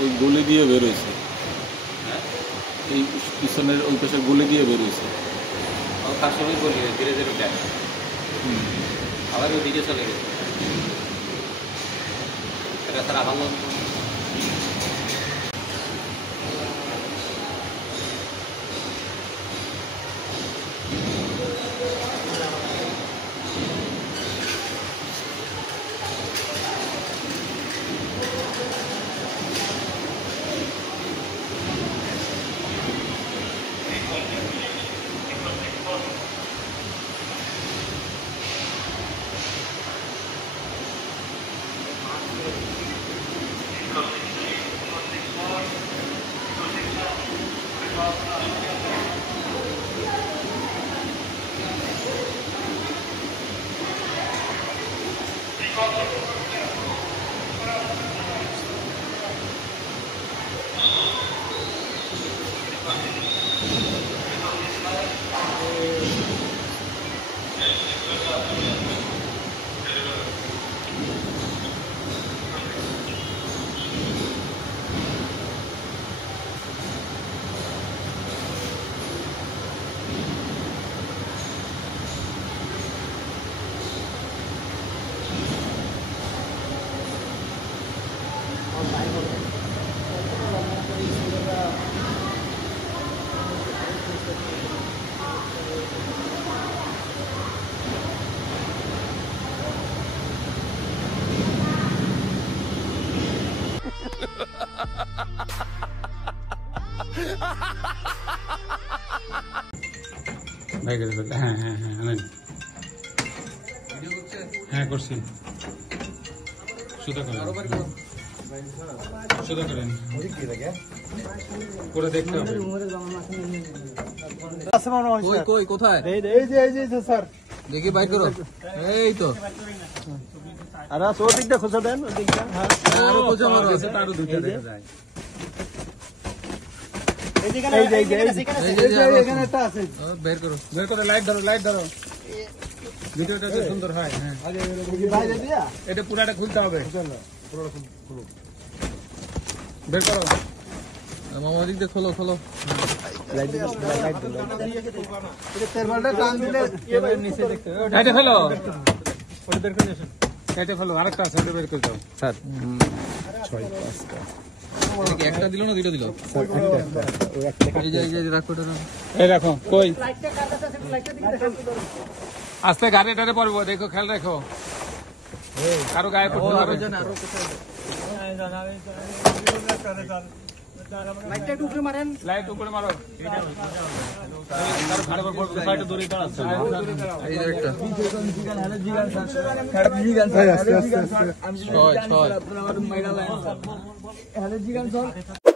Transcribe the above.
ওই গলি দিয়ে বের হয়েছে, এই পিছনের ওই পাশে গলি দিয়ে বের হয়েছে। তার সময় গলি ধীরে ধীরে দেয়, আবার ওইদিকে চলে গেছে। এটা তারা ভালো হ্যাঁ হ্যাঁ হ্যাঁ আনেন। হ্যাঁ করছি, সুদা করেন, সুদা করেন করে দেখতে হবে। কই কোথায়? স্যার দেখি বাইর করো। এই তো আর ওদিকটা খোঁজা দেন, ওদিকটা। হ্যাঁ আরো খোঁজা মারো, আরো দুইটা দেখা যায়। এখানে একটা আছে, বের করো। বের করে লাইট ধরো, লাইট ধরো, ভিডিওটা তো সুন্দর হয়। হ্যাঁ বাইরে দিয়া এটা পুরাটা খুলতে হবে, বের করো। মামা দিক দিয়ে খোলো খোলো। তেরবালটা টান দিলে নিচে দেখতে এটা ফেলো, ওটা বের করে আসুন। এটা ফেলো, আরেকটা আছে ওটা বের করে দাও স্যার। 6-5টা একটা দিল না দুইটা দিল? এই যে রাখো এটা। এই রাখো। কই আস্তে গাড়িটারে পড়বো, দেখো খেয়াল রাখো, কারো গায়ে পড়তে হবে। লাইটটা উপরে মারেন, লাইট উপরে মারো, কারো ঘাড়ে পড়বে, সাইডে দূরে দাঁড়াচ্ছে। এই যে একটা 6 6